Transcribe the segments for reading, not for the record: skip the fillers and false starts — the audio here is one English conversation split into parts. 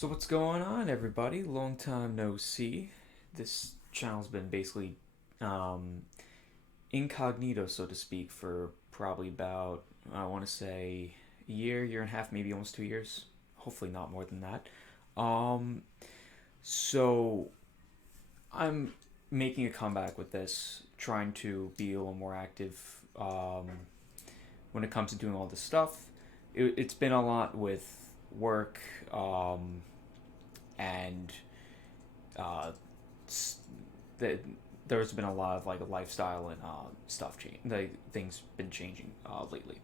So what's going on, everybody? Long time no see. This channel's been basically um, incognito, so to speak, for probably about I want to say a year, year and a half, maybe almost 2 years. Hopefully not more than that. Um, so I'm making a comeback with this, trying to be a little more active when it comes to doing all this stuff. It's been a lot with work and uh, that there's been a lot of like lifestyle and stuff change. Like things been changing lately.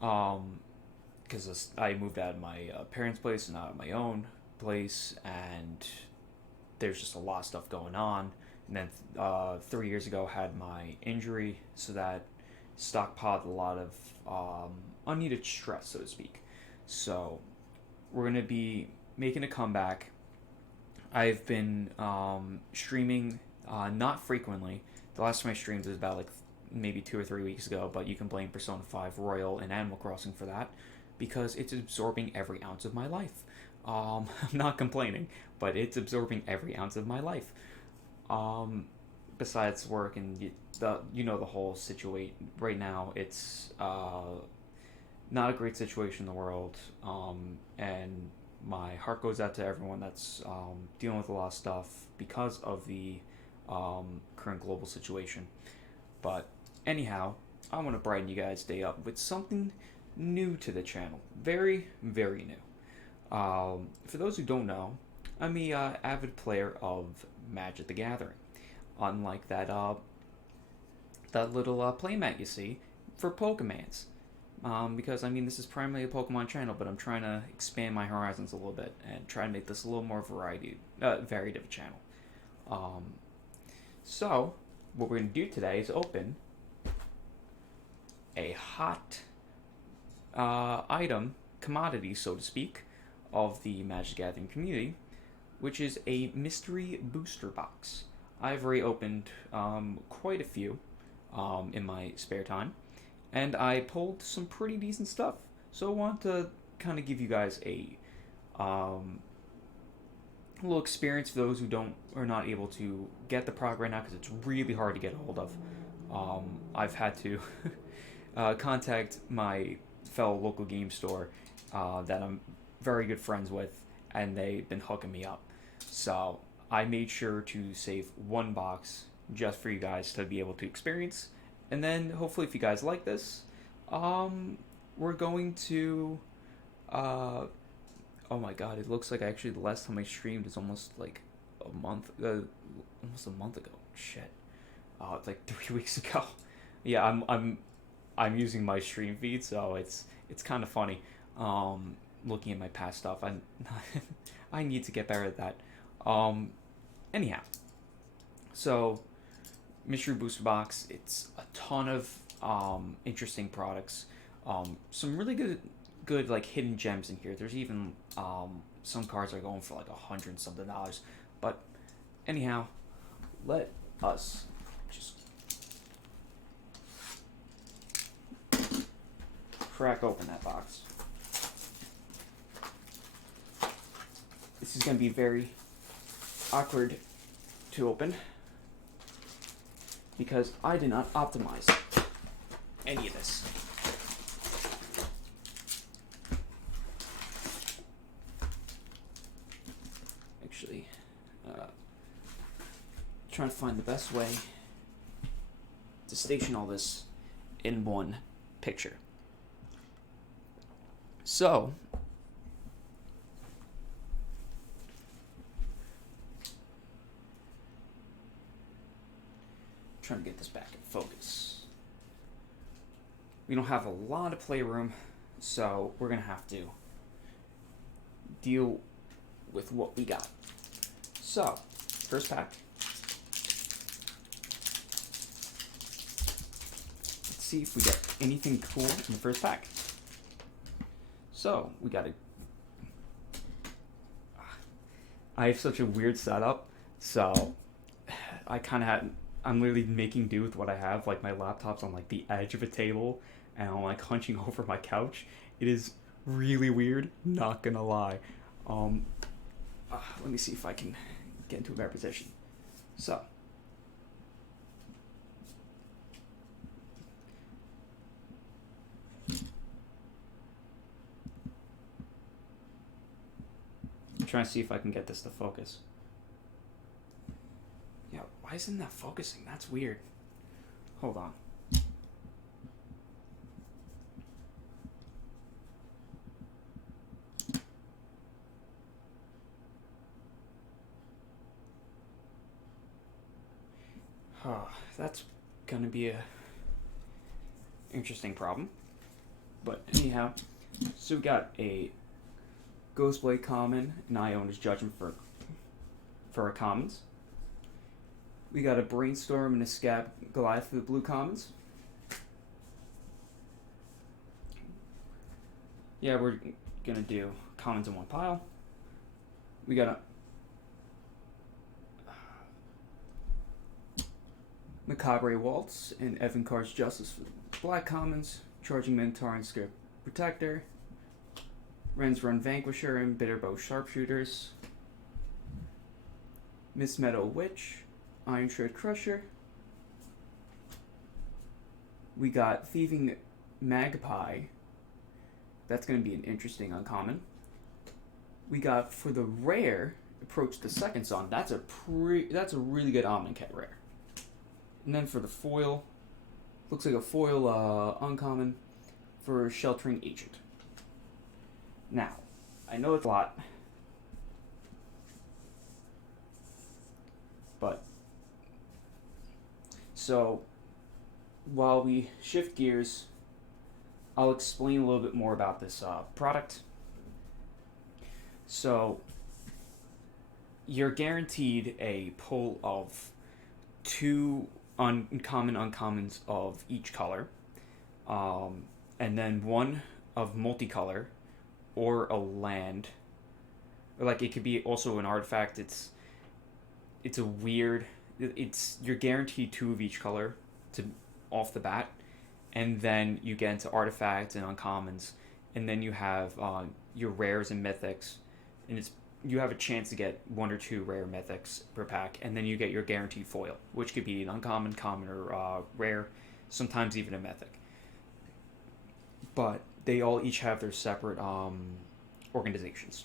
Because I moved out of my parents' place and out of my own place, and there's just a lot of stuff going on. And then 3 years ago, had my injury, so that stockpiled a lot of unneeded stress, so to speak. So we're gonna be making a comeback. I've been streaming not frequently. The last time I streamed was about like maybe 2 or 3 weeks ago, but you can blame Persona 5 Royal and Animal Crossing for that because it's absorbing every ounce of my life. I'm not complaining, but it's absorbing every ounce of my life. Um, Besides work and the whole situation right now, it's not a great situation in the world, and my heart goes out to everyone that's dealing with a lot of stuff because of the current global situation. But anyhow, I want to brighten you guys' day up with something new to the channel. Very, very new. For those who don't know, I'm a avid player of Magic the Gathering. Unlike that little playmat you see for Pokemans. Because I mean, this is primarily a Pokemon channel, but I'm trying to expand my horizons a little bit and try to make this a little more varied of a channel. Um, so, what we're gonna do today is open a hot item, commodity, so to speak, of the Magic Gathering community, which is a mystery booster box. I've already opened quite a few in my spare time, and I pulled some pretty decent stuff. So I want to kind of give you guys um, a little experience for those who don't are not able to get the product right now because it's really hard to get a hold of. I've had to contact my fellow local game store that I'm very good friends with, and they've been hooking me up. So I made sure to save one box just for you guys to be able to experience. And then hopefully, if you guys like this, we're going to. Uh, oh my god! It looks like actually the last time I streamed is almost like almost a month ago. Shit. It's like 3 weeks ago. Yeah, I'm using my stream feed, so it's kind of funny. Looking at my past stuff, I I need to get better at that. Um, Anyhow, so mystery booster box. It's a ton of interesting products. Some really good like hidden gems in here. There's even some cards are going for like $100 something. But anyhow, let us just crack open that box. This is going to be very awkward to open because I did not optimize any of this. Actually, trying to find the best way to station all this in one picture. So, trying to get this back in focus. We don't have a lot of playroom, so we're gonna have to deal with what we got. So, first pack. Let's see if we get anything cool in the first pack. So, we got a. I have such a weird setup, so I kind of had. I'm literally making do with what I have. Like my laptop's on like the edge of a table, and I'm like hunching over my couch. It is really weird. Not gonna lie. Um, Let me see if I can get into a better position. So, I'm trying to see if I can get this to focus. Yeah, why isn't that focusing? That's weird. Hold on. Oh, that's gonna be a interesting problem. But anyhow, so we got a Ghostblade common, and Iona's Judgment for our commons. We got a Brainstorm and a Scab Goliath for the blue commons. Yeah, we're gonna do commons in one pile. We got a Macabre Waltz and Evan Carr's Justice for the black commons. Charging Minotaur and Scared Protector. Ren's Run Vanquisher and Bitterbow Sharpshooters. Miss Meadow Witch, Iron Shred Crusher. We got Thieving Magpie. That's going to be an interesting uncommon. We got for the rare Approach the Second Sun. That's a really good Omnicat rare. And then for the foil, looks like a foil uncommon for Sheltering Agent. Now, I know it's a lot, but so while we shift gears, I'll explain a little bit more about this product. So you're guaranteed a pull of 2 uncommon uncommons of each color, and then 1 of multicolor or a land, or like it could be also an artifact. It's a weird. You're guaranteed 2 of each color to off the bat, and then you get into artifacts and uncommons, and then you have your rares and mythics, and you have a chance to get 1 or 2 rare mythics per pack, and then you get your guaranteed foil, which could be an uncommon, common, or rare, sometimes even a mythic. But they all each have their separate organizations.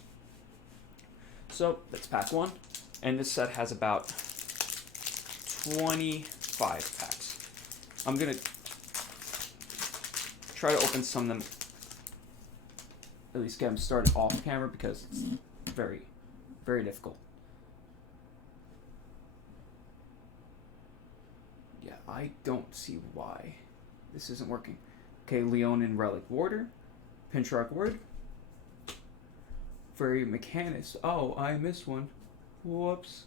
So that's pack 1, and this set has about 25 packs. I'm gonna try to open some of them, at least get them started off camera, because it's very, very difficult. Yeah, I don't see why this isn't working. Okay, Leonin Relic Warder, Pinchark Word, Fairy Mechanist. Oh, I missed one. Whoops.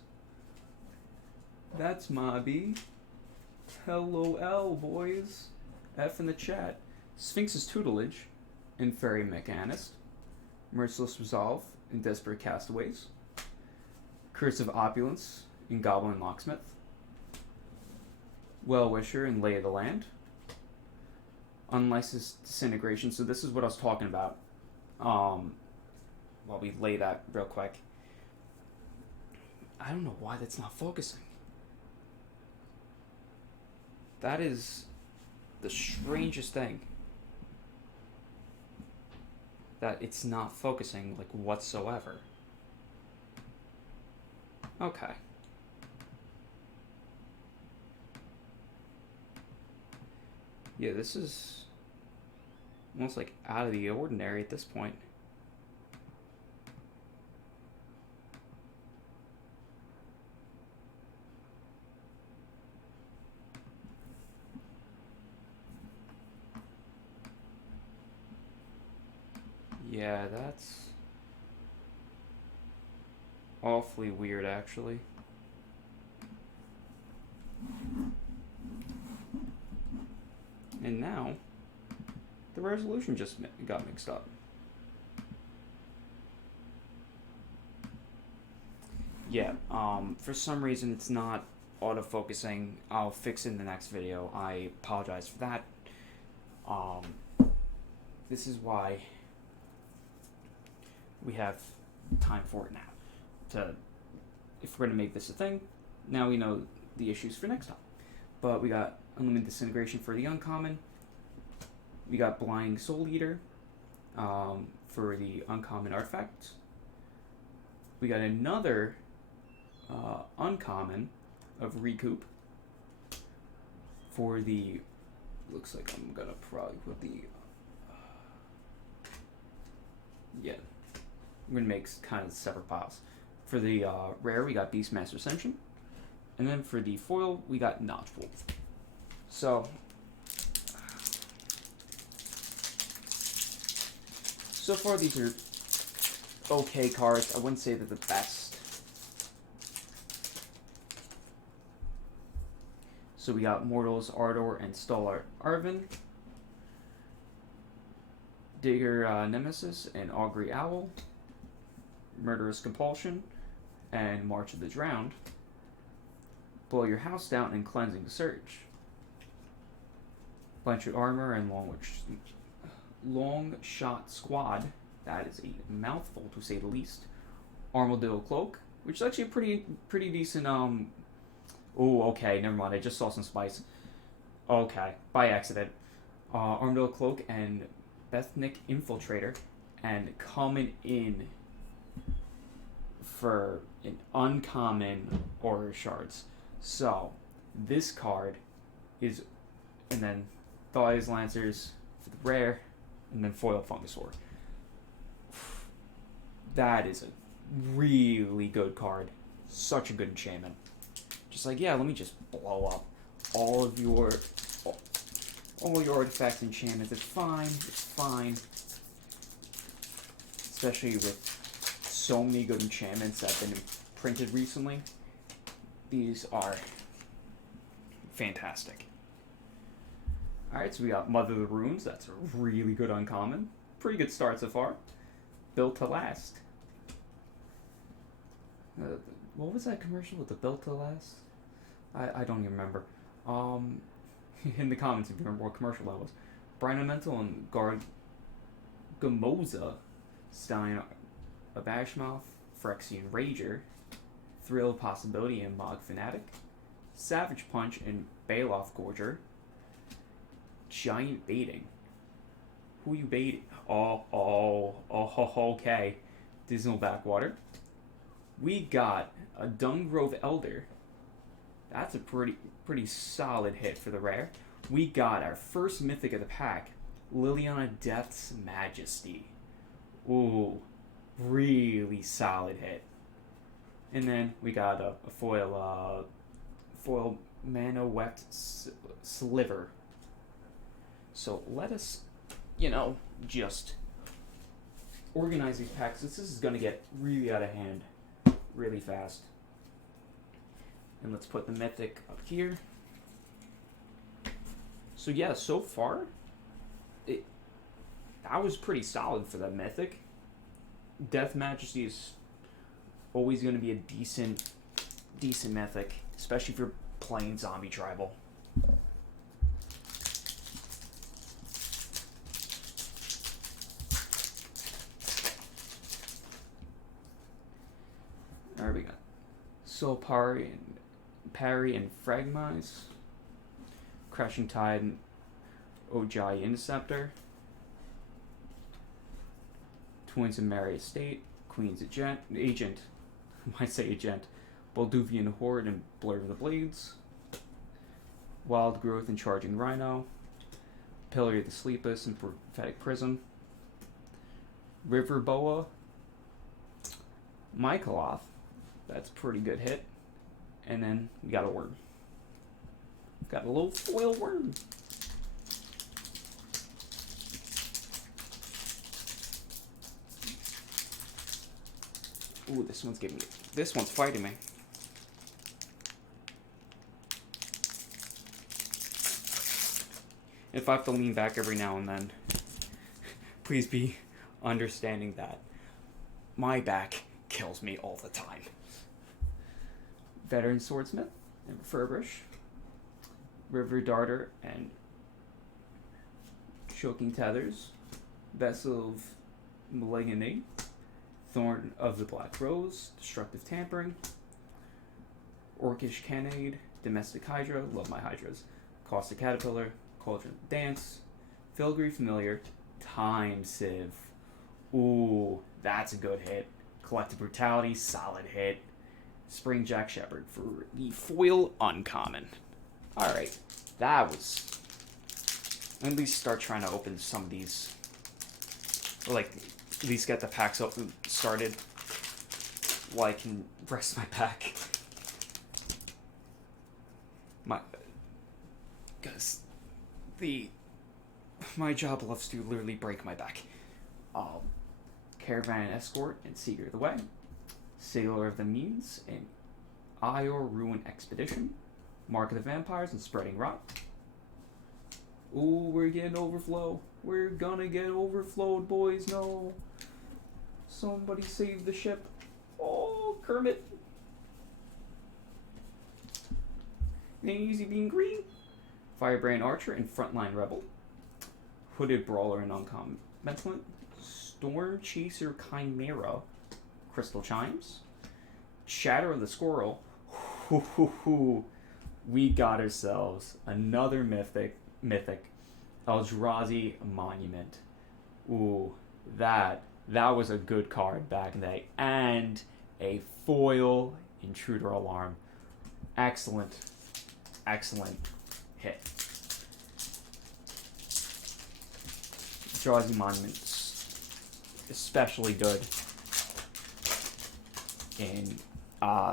That's Mobby. Hello, L, boys. F in the chat. Sphinx's Tutelage and Fairy Mechanist. Merciless Resolve and Desperate Castaways. Curse of Opulence and Goblin Locksmith. Well-Wisher and Lay of the Land. Unlicensed Disintegration. So this is what I was talking about. While we lay that real quick. I don't know why that's not focusing. That is the strangest thing. That it's not focusing, like, whatsoever. Okay. Yeah, this is almost like out of the ordinary at this point. Yeah, that's awfully weird, actually. And now, the resolution just got mixed up. Yeah, for some reason it's not autofocusing. I'll fix it in the next video. I apologize for that. This is why we have time for it now. to, if we're gonna make this a thing, now we know the issues for next time. But we got Unlimited Disintegration for the uncommon. We got Blind Soul Eater for the uncommon artifact. We got another uncommon of Recoup for the. Looks like I'm gonna probably put the. Yeah, I'm gonna make kind of separate piles. For the rare, we got Beastmaster Ascension, and then for the foil, we got Notchbolt. So far these are okay cards. I wouldn't say they're the best. So we got Mortals, Ardor, and Stalart Arvin. Digger Nemesis and Augury Owl. Murderous Compulsion and March of the Drowned. Blow Your House Down and Cleansing Surge. Blanchard Armor and Long Shot Squad. That is a mouthful to say the least. Armadillo Cloak, which is actually a pretty decent. Oh, okay, never mind. I just saw some spice. Okay, by accident. Armadillo Cloak and Bethnic Infiltrator, and coming in for an uncommon Aura Shards. So this card is, and then Thalia's Lancers for the rare, and then foil Fungusaur. That is a really good card. Such a good enchantment. Just like, yeah, let me just blow up all your artifacts and enchantments. It's fine. Especially with so many good enchantments that have been printed recently. These are fantastic. Alright, so we got Mother of the Runes. That's a really good uncommon. Pretty good start so far. Built to Last. What was that commercial with the Built to Last? I don't even remember. In the comments if you remember what commercial that was. Brian Elemental and Gargamoza, Stein of Ashmouth, Phyrexian Rager, Thrill Possibility and Mog Fanatic, Savage Punch and Baloth Gorger, Giant Baiting. Who you baiting? Okay. Dismal Backwater. We got a Dungrove Elder. That's a pretty solid hit for the rare. We got our first mythic of the pack, Liliana Death's Majesty. Ooh, really solid hit. And then we got a foil Mana Weft Sliver. So let us, just organize these packs. This is going to get really out of hand really fast. And let's put the mythic up here. So yeah, so far, that was pretty solid for that mythic. Death Majesty is always going to be a decent mythic, especially if you're playing zombie tribal. There we go. Soul Parry and Fragmize. Crashing Tide and Ojai Interceptor. Twins of Mary Estate. Queen's Agent. I might say Agent. Balduvian Horde and Blur of the Blades. Wild Growth and Charging Rhino. Pillar of the Sleepless and Prophetic Prism. River Boa. Mycoloth. That's a pretty good hit. And then we got a worm. Got a little foil worm. Ooh, this one's fighting me. If I have to lean back every now and then, please be understanding that my back kills me all the time. Veteran Swordsmith and Furbish, River Darter and Choking Tethers, Vessel of Malignity, Thorn of the Black Rose, Destructive Tampering, Orcish Cannade, Domestic Hydra, love my Hydras, Caustic Caterpillar, Cauldron Dance, Filigree Familiar, Time Sieve. Ooh, that's a good hit. Collective Brutality, solid hit. Spring Jack Shepherd for the foil uncommon. Alright, that was... At least start trying to open some of these. Or like, at least get the packs started while I can rest my pack. Because my job loves to literally break my back. Caravan Escort and Seeker of the Way, Sailor of the Means and Ior Ruin Expedition, Mark of the Vampires and Spreading Rot. Ooh, we're getting overflow. We're gonna get overflowed, boys. No. Somebody save the ship. Oh, Kermit. Easy Being Green, Firebrand Archer and Frontline Rebel, Hooded Brawler and Uncommon Mentiment, Storm Chaser Chimera, Crystal Chimes, Shatter of the Squirrel. We got ourselves another mythic Eldrazi Monument. Ooh, that was a good card back in the day. And a foil Intruder Alarm. Excellent hit. Eldrazi Monuments, especially good in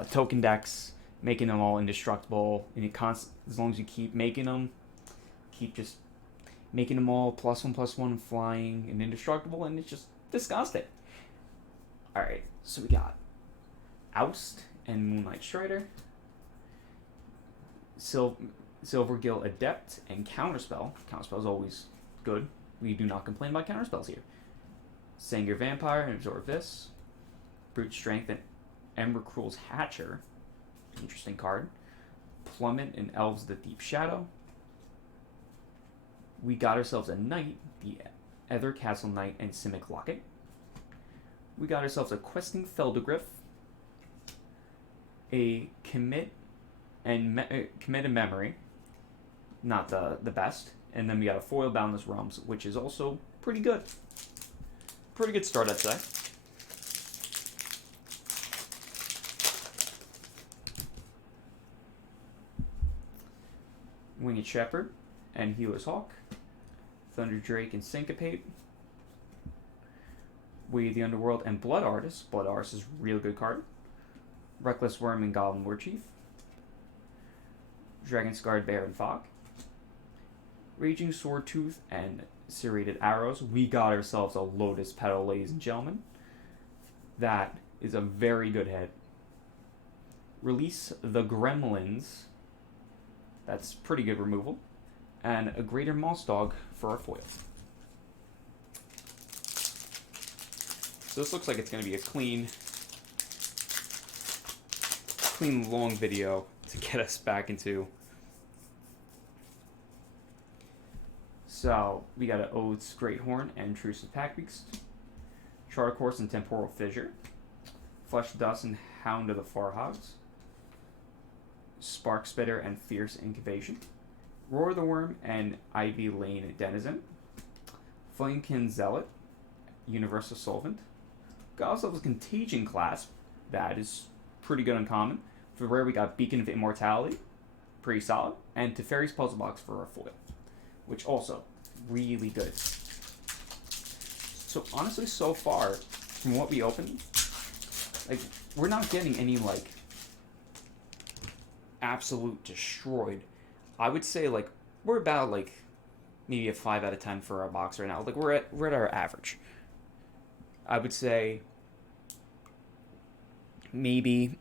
token decks, making them all indestructible. And as long as you keep making them, keep just making them all +1/+1 flying and indestructible, and it's just disgusting. Alright, so we got Oust and Moonlight Strider, Silvergill Adept and Counterspell. Counterspell is always good. We do not complain about counterspells here. Sengir Vampire and Absorb This, Brute Strength and Emrakul's Hatcher. Interesting card. Plummet and Elves of the Deep Shadow. We got ourselves a Knight, the Ether Castle Knight and Simic Locket. We got ourselves a Questing Feldegriff, a Commit and Memory, not the best, and then we got a Foil Boundless Realms, which is also pretty good. Pretty good start, I'd say. Winged Shepherd and Healer's Hawk, Thunder Drake and Syncopate, We the Underworld and Blood Artist. Blood Artist is a real good card. Reckless Worm and Goblin Warchief, Dragon Scarred Bear and Fog, Raging Swordtooth and Serrated Arrows. We got ourselves a Lotus Petal, ladies and gentlemen. That is a very good hit. Release the Gremlins. That's pretty good removal. And a Greater Moss Dog for our foil. So this looks like it's going to be a clean long video to get us back into. So we got an Oath's Greathorn and Intrusive Packbeast, Charter Course and Temporal Fissure, Flesh Dust and Hound of the Farhogs, Spark Spitter and Fierce Incubation, Roar of the Worm and Ivy Lane Denizen, Flamekin Zealot, Universal Solvent, got ourselves a Contagion Clasp. That is pretty good uncommon. For rare, we got Beacon of Immortality, pretty solid, and Teferi's Puzzle Box for our foil, which also really good. So honestly, so far from what we opened, like, we're not getting any like absolute destroyed. I would say like we're about like maybe a 5 out of 10 for our box right now. Like we're at our average. I would say maybe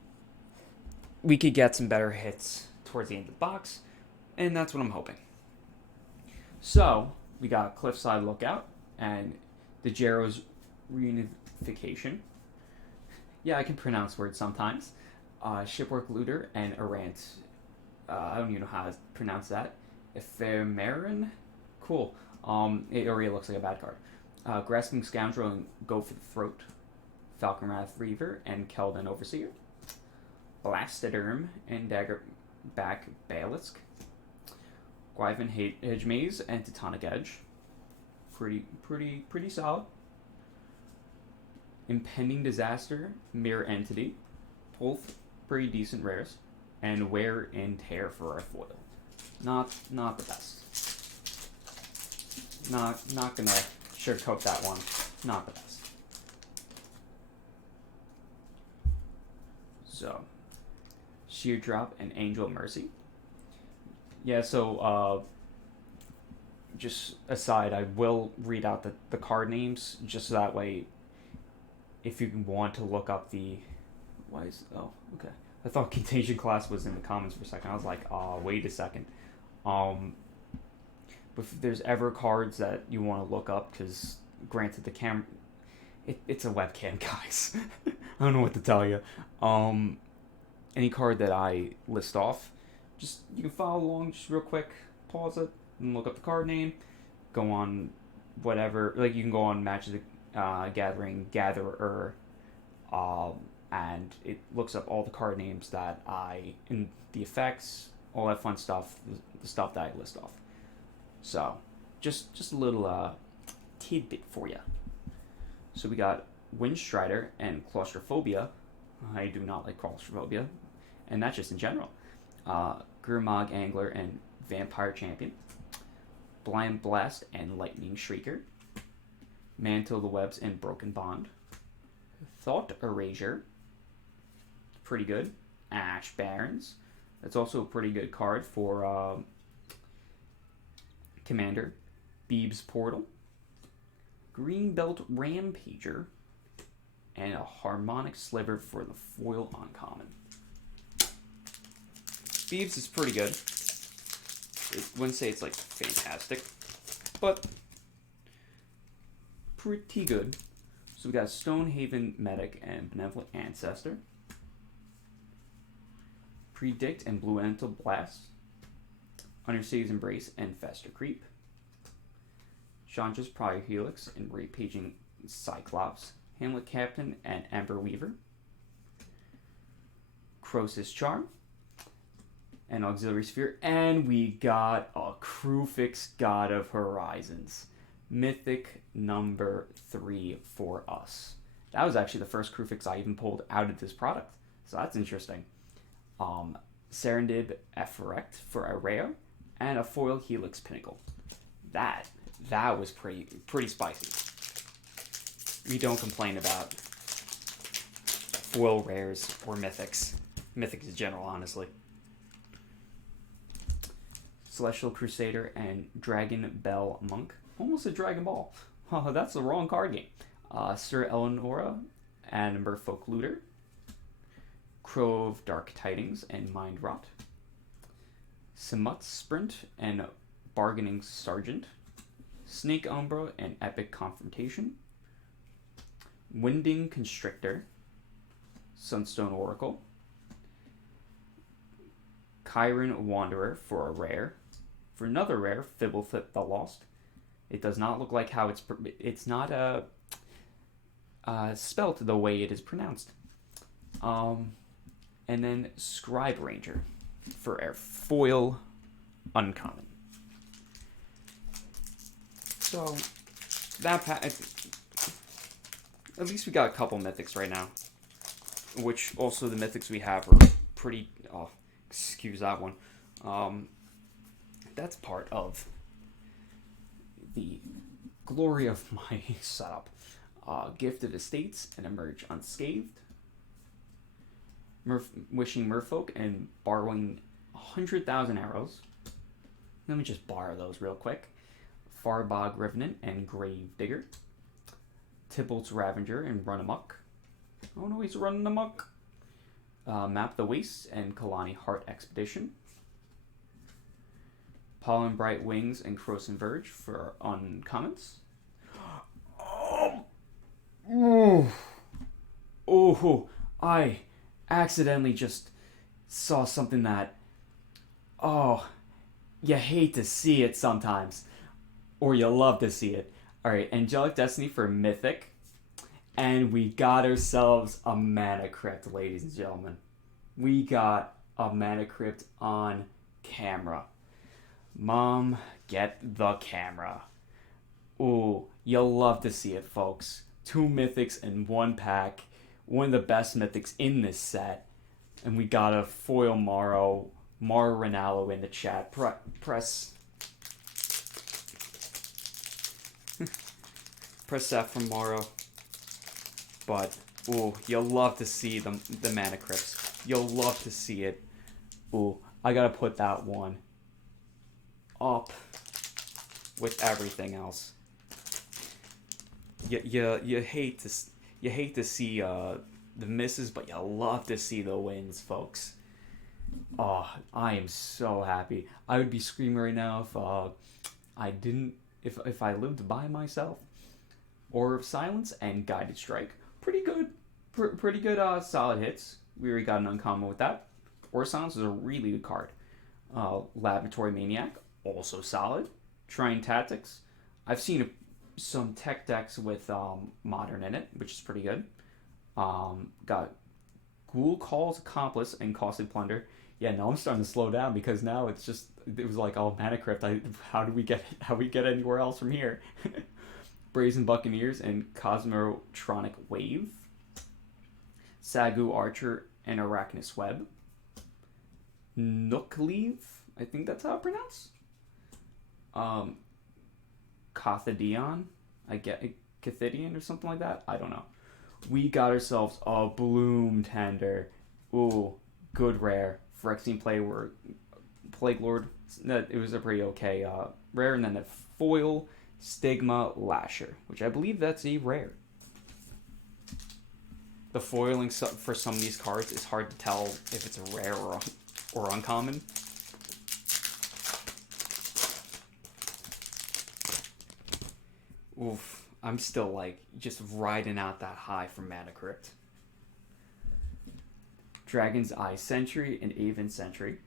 we could get some better hits towards the end of the box, and that's what I'm hoping. So we got Cliffside Lookout and the Jarrow's Reunification. Yeah, I can pronounce words sometimes. Shipwork Looter and Errant. I don't even know how to pronounce that. Ephemeron? Cool. It already looks like a bad card. Grasping Scoundrel and Go for the Throat Falconwrath Reaver, and Keldon Overseer. Blastoderm and Daggerback Balisk. Gwyvern Hedgemaze and Teutonic Edge. Pretty solid. Impending Disaster, Mirror Entity. Both pretty decent rares. And Wear and Tear for our foil. Not the best. Not gonna sugarcoat that one. Not the best. So, Sheer Drop and Angel Mercy. Yeah, so just aside, I will read out the card names just so that way, if you want to look up the, okay. I thought Contagion class was in the comments for a second. I was like, wait a second. But if there's ever cards that you want to look up, because granted the camera, it's a webcam, guys. I don't know what to tell you. Any card that I list off, just you can follow along just real quick, pause it, and look up the card name, go on whatever, like you can go on Magic the Gathering Gatherer, and it looks up all the card names that in the effects, all that fun stuff, the stuff that I list off. So, just a little tidbit for you. So we got Windstrider and Claustrophobia. I do not like Claustrophobia, and that's just in general. Gurmag Angler and Vampire Champion. Blind Blast and Lightning Shrieker. Mantle the Webs and Broken Bond. Thought Erasure. Pretty good. Ash Barons. That's also a pretty good card for Commander. Beeb's Portal. Greenbelt Rampager. And a Harmonic Sliver for the foil uncommon. Beebs is pretty good. I wouldn't say it's like fantastic, but pretty good. So we got Stonehaven Medic and Benevolent Ancestor. Predict and Blue Elemental Blast. Undercity's Embrace and Fester Creep. Chandra's Prior Helix and Rampaging Cyclops. Hamlet Captain and Ember Weaver. Croesus Charm. And Auxiliary Sphere. And we got a Kruphix God of Horizons. Mythic number 3 for us. That was actually the first Kruphix I even pulled out of this product. So that's interesting. Serendib Efferect for a rare. And a foil Helix Pinnacle. That was pretty spicy. We don't complain about foil rares or mythics. Mythics in general, honestly. Celestial Crusader and Dragon Bell Monk. Almost a Dragon Ball. Oh, that's the wrong card game. Sir Eleonora and Merfolk Looter. Crow of Dark Tidings and Mind Rot. Samut Sprint and Bargaining Sergeant. Snake Umbra and Epic Confrontation. Winding Constrictor. Sunstone Oracle. Chiron Wanderer for a rare. For another rare, Fibblethip the Lost. It does not look like how it's not spelt the way it is pronounced. And then Scribe Ranger for our foil uncommon. So that at least we got a couple mythics right now, which also the mythics we have are pretty. Oh, excuse that one. That's part of the glory of my setup. Gift of Estates and Emerge Unscathed. Wishing Merfolk and borrowing 100,000 arrows. Let me just borrow those real quick. Farbog Revenant and Grave Digger. Tybalt's Ravager and Run Amok. Oh no, he's running amok. Map the Wastes and Kalani Heart Expedition. Pollen Bright Wings and Croson Verge for uncommons. Oh, I accidentally just saw something that, you hate to see it sometimes. Or you love to see it. Alright, Angelic Destiny for Mythic. And we got ourselves a Mana Crypt, ladies and gentlemen. We got a Mana Crypt on camera. Mom, get the camera. Ooh, you'll love to see it, folks. 2 mythics in 1 pack. One of the best mythics in this set. And we got a foil Maro Ronaldo in the chat. Press F from Maro. But, ooh, you'll love to see the Mana Crypts. You'll love to see it. Ooh, I gotta put that one up with everything else. You hate to see the misses, but you love to see the wins, folks. Oh, I am so happy. I would be screaming right now if I lived by myself. Aura of Silence and Guided Strike. Pretty good. Pretty good solid hits. We already got an uncommon with that. Aura of Silence is a really good card. Laboratory Maniac, also solid. Trying Tactics. I've seen some tech decks with Modern in it, which is pretty good. Got Ghoul Call's Accomplice and Costly Plunder. Yeah, now I'm starting to slow down because now it was like, oh, Mana Crypt. How we get anywhere else from here? Brazen Buccaneers and Cosmotronic Wave. Sagu Archer and Arachnus Web. Nookleave, I think that's how it's pronounced. Cathedion, I get Cathidian or something like that. I don't know. We got ourselves a Bloom Tender. Ooh, good rare. Phyrexian Plague Lord. It was a pretty okay rare, and then the foil Stigma Lasher, which I believe that's a rare. The foiling for some of these cards is hard to tell if it's a rare or uncommon. Oof, I'm still like just riding out that high from Mana Crypt. Dragon's Eye Sentry and Aven Sentry.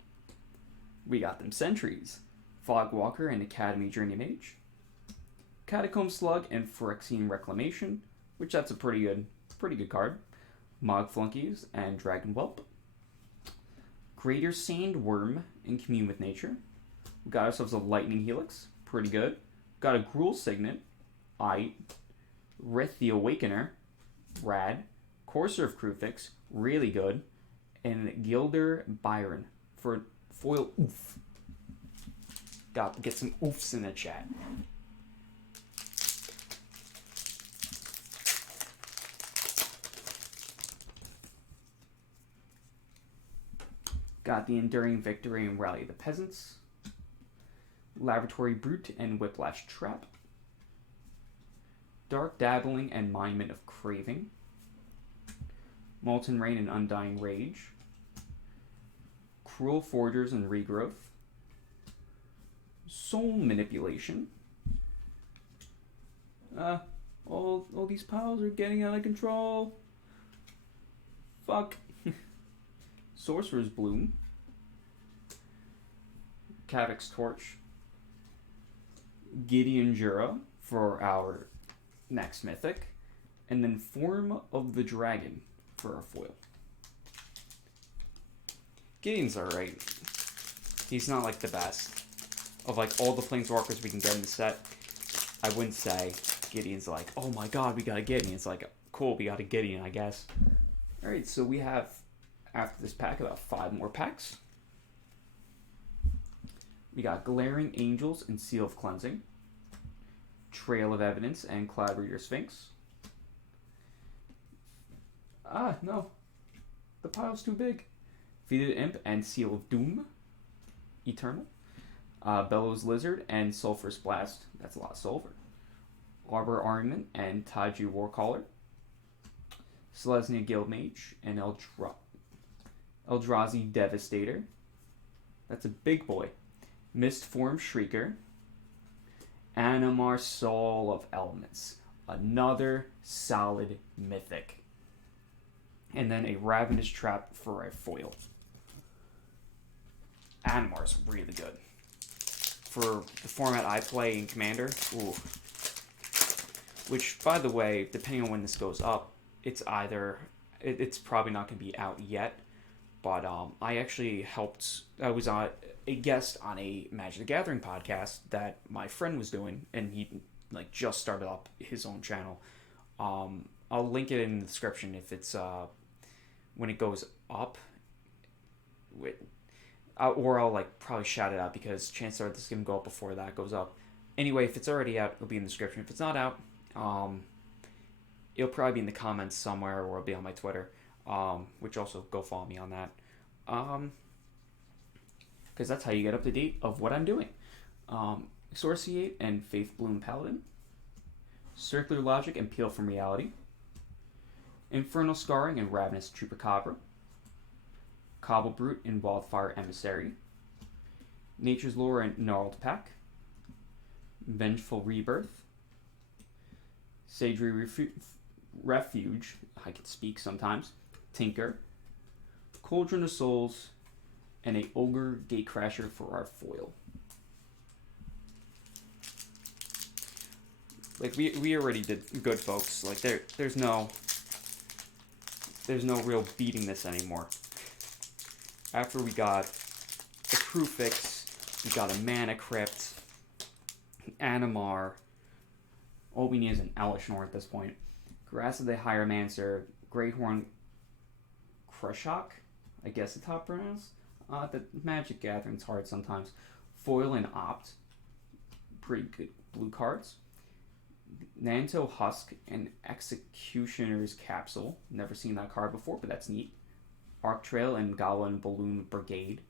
We got them sentries. Fogwalker and Academy Journey Mage. Catacomb Slug and Phyrexian Reclamation, which that's a pretty good card. Mog Flunkies and Dragon Whelp. Greater Sandworm and Commune with Nature. We got ourselves a Lightning Helix, pretty good. Got a Gruul Signet, Rith the Awakener, rad. Courser of Kruphix, really good. And Gilder Byron for foil oof. Got to get some oofs in the chat. Got the Enduring Victory and Rally of the Peasants. Laboratory Brute and Whiplash Trap. Dark Dabbling and Monument of Craving. Molten Rain and Undying Rage. Cruel Forgers and Regrowth. Soul Manipulation. All these piles are getting out of control. Fuck. Sorcerer's Bloom. Kavek's Torch. Gideon Jura for our next mythic. And then Form of the Dragon for our foil. Gideon's alright. He's not like the best. Of like all the Planeswalkers we can get in the set, I wouldn't say Gideon's like, oh my god, we got a Gideon. It's like, cool, we got a Gideon, I guess. Alright, so we have, after this pack, about 5 more packs. We got Glaring Angels and Seal of Cleansing. Trail of Evidence and Cloud Reader Sphinx. No. The pile's too big. Fetid Imp and Seal of Doom. Eternal. Bellows Lizard and Sulphurous Blast. That's a lot of sulfur. Arbor Armament and Taiju Warcaller. Selesnya Guildmage and Eldrazi Devastator. That's a big boy. Mistform Shrieker. Animar Soul of Elements. Another solid mythic. And then a Ravenous Trap for a foil. Animar's really good. For the format I play in Commander, ooh. which, by the way, depending on when this goes up, it's probably not going to be out yet. But I actually I was a guest on a Magic the Gathering podcast that my friend was doing, and he like just started up his own channel. I'll link it in the description if it's when it goes up. Or I'll like probably shout it out because chances are this is gonna go up before that goes up. Anyway, if it's already out, it'll be in the description. If it's not out, it'll probably be in the comments somewhere, or it'll be on my Twitter. Which also go follow me on that. Because that's how you get up to date of what I'm doing. Exorciate and Faith Bloom Paladin. Circular Logic and Peel from Reality. Infernal Scarring and Ravenous Chupacabra. Cobble Brute and Wildfire Emissary. Nature's Lore and Gnarled Pack. Vengeful Rebirth. Sagery Refuge. I can speak sometimes. Tinker. Cauldron of Souls. And a Ogre Gatecrasher for our foil. Like we already did good, folks. Like there's no real beating this anymore. After we got a Kruphix, we got a Mana Crypt, Animar. All we need is an Elishnorn at this point. Grass of the Hieromancer, Greathorn Krushok, I guess the top pronouns. The Magic Gathering's hard sometimes. Foil and Opt, pretty good blue cards. Nanto Husk and Executioner's Capsule. Never seen that card before, but that's neat. Arc Trail and Goblin Balloon Brigade.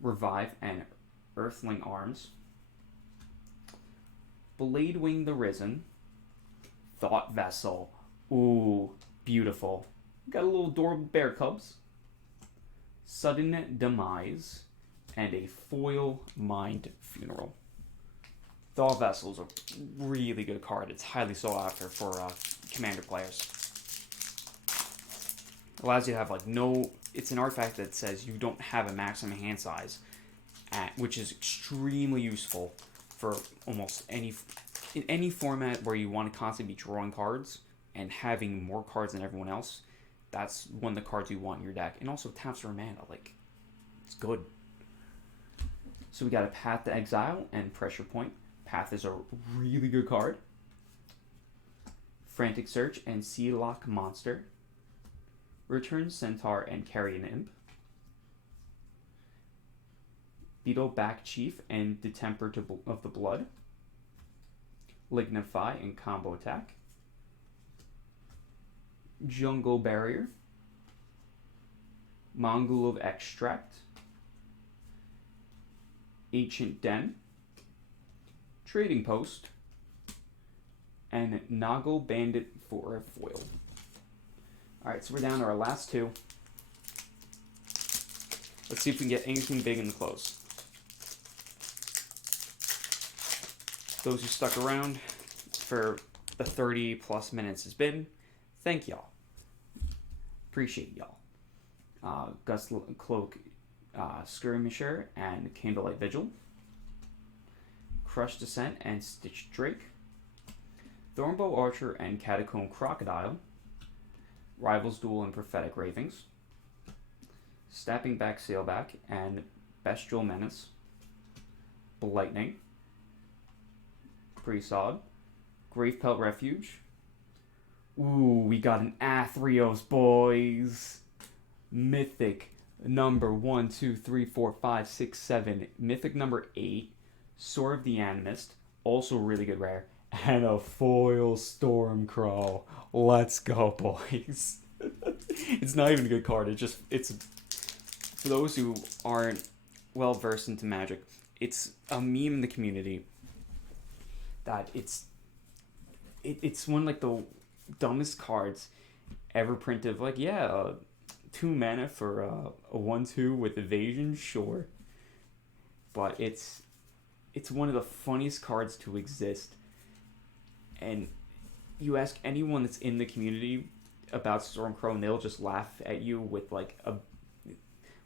Revive and Earthling Arms. Bladewing the Risen. Thought Vessel. Ooh, beautiful. Got a little adorable bear cubs. Sudden Demise. And a foil Mind Funeral. Thought Vessel is a really good card. It's highly sought after for commander players. Allows you to have like no... It's an artifact that says you don't have a maximum hand size, which is extremely useful for almost in any format where you want to constantly be drawing cards and having more cards than everyone else. That's one of the cards you want in your deck. And also taps for mana. Like, it's good. So we got a Path to Exile and Pressure Point. Path is a really good card. Frantic Search and Sealock Monster. Return Centaur and Carrion Imp. Beetleback Chief and Detemper of the Blood. Lignify and Combo Attack. Jungle Barrier. Mongol of Extract. Ancient Den. Trading Post. And Noggle Bandit for a foil. Alright, so we're down to our last two. Let's see if we can get anything big in the close. Those who stuck around for the 30 plus minutes has been, thank y'all. Appreciate y'all. Gust Cloak Skirmisher and Candlelight Vigil. Crush Descent and Stitch Drake. Thornbow Archer and Catacomb Crocodile. Rivals Duel and Prophetic Ravings. Snapping Back Sailback and Bestial Menace. Blightning. Pretty solid. Gravepelt Refuge. Ooh, we got an Athreos, boys. Mythic number 1, 2, 3, 4, 5, 6, 7. Mythic number 8. Sword of the Animist. Also really good rare. And a foil Stormcrow. Let's go, boys. It's not even a good card. It's for those who aren't well versed into Magic, it's a meme in the community that it's one of like the dumbest cards ever printed. Like, yeah, 2 mana for a 1/2 with evasion, sure. But it's one of the funniest cards to exist. And you ask anyone that's in the community about Stormcrow and they'll just laugh at you with like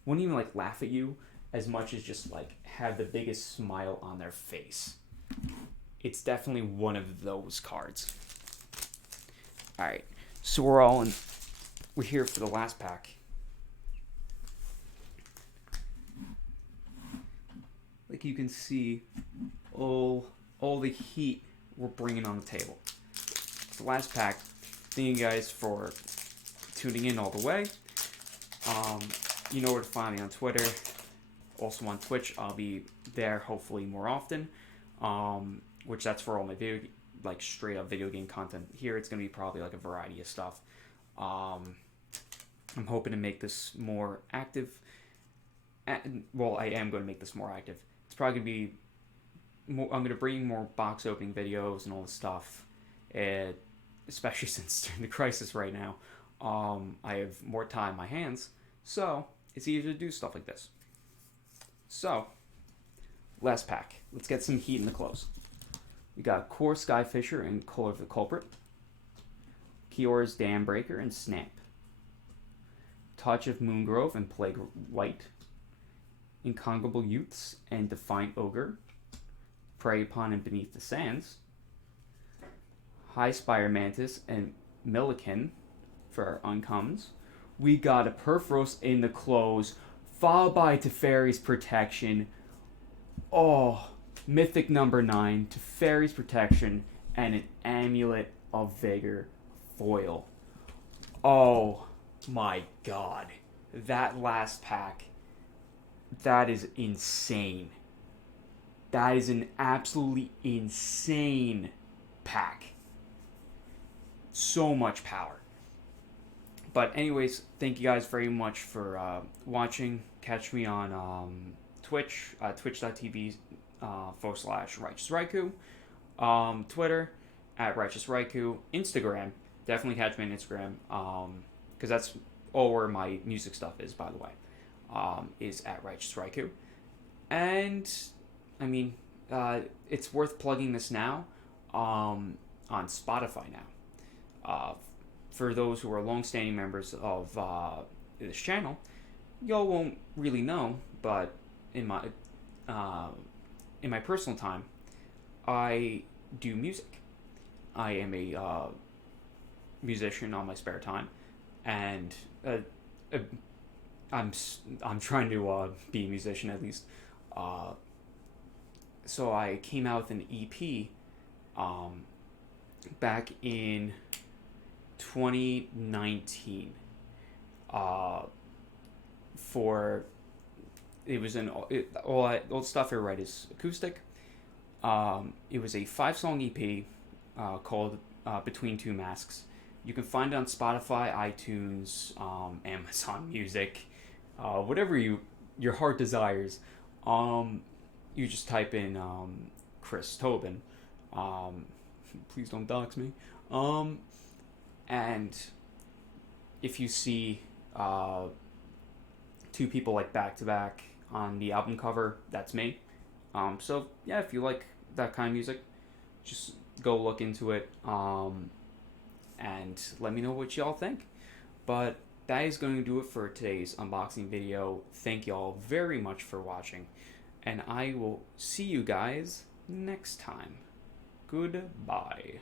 won't even like laugh at you as much as just like have the biggest smile on their face. it's definitely one of those cards. All right, so we're here for the last pack. Like you can see, all the heat we're bringing on the table. The last pack. Thank you guys for tuning in all the way. You know where to find me on Twitter. Also on Twitch, I'll be there hopefully more often. Which that's for all my video, like straight up video game content. Here it's gonna be probably like a variety of stuff. I'm hoping to make this more active. Well, I am going to make this more active. It's probably gonna be more, I'm gonna bring more box opening videos and all this stuff. Especially since during the crisis right now, I have more time in my hands, so it's easier to do stuff like this. So, last pack. Let's get some heat in the close. We got Core Skyfisher and Color of the Culprit, Kior's Dam Breaker and Snap, Touch of Moongrove and Plague White, Incongruable Youths and Defiant Ogre, Prey Upon and Beneath the Sands, High Spire Mantis and Milliken for our uncommons. We got a Perforos in the close, followed by Teferi's Protection. Oh, Mythic number 9, Teferi's Protection, and an Amulet of Vigor foil. Oh my god. That last pack, that is insane. That is an absolutely insane pack. So much power. But anyways, thank you guys very much for watching. Catch me on Twitch, twitch.tv /Righteous Raikou. Twitter @Righteous Raikou. Instagram, definitely catch me on Instagram. Because that's all where my music stuff is, by the way. Is @Righteous Raikou. And I mean, it's worth plugging this now on Spotify now. For those who are long-standing members of this channel, y'all won't really know, but in my personal time, I do music. I am a musician on my spare time, and I'm trying to be a musician at least. So I came out with an EP back in 2019. All the stuff I write is acoustic. It was a 5-song EP called Between Two Masks. You can find it on Spotify, iTunes, Amazon Music, whatever your heart desires. You just type in Chris Tobin. Please don't dox me. And if you see two people like back to back on the album cover, that's me. So yeah, if you like that kind of music, just go look into it and let me know what y'all think. But that is going to do it for today's unboxing video. Thank y'all very much for watching, and I will see you guys next time. Goodbye.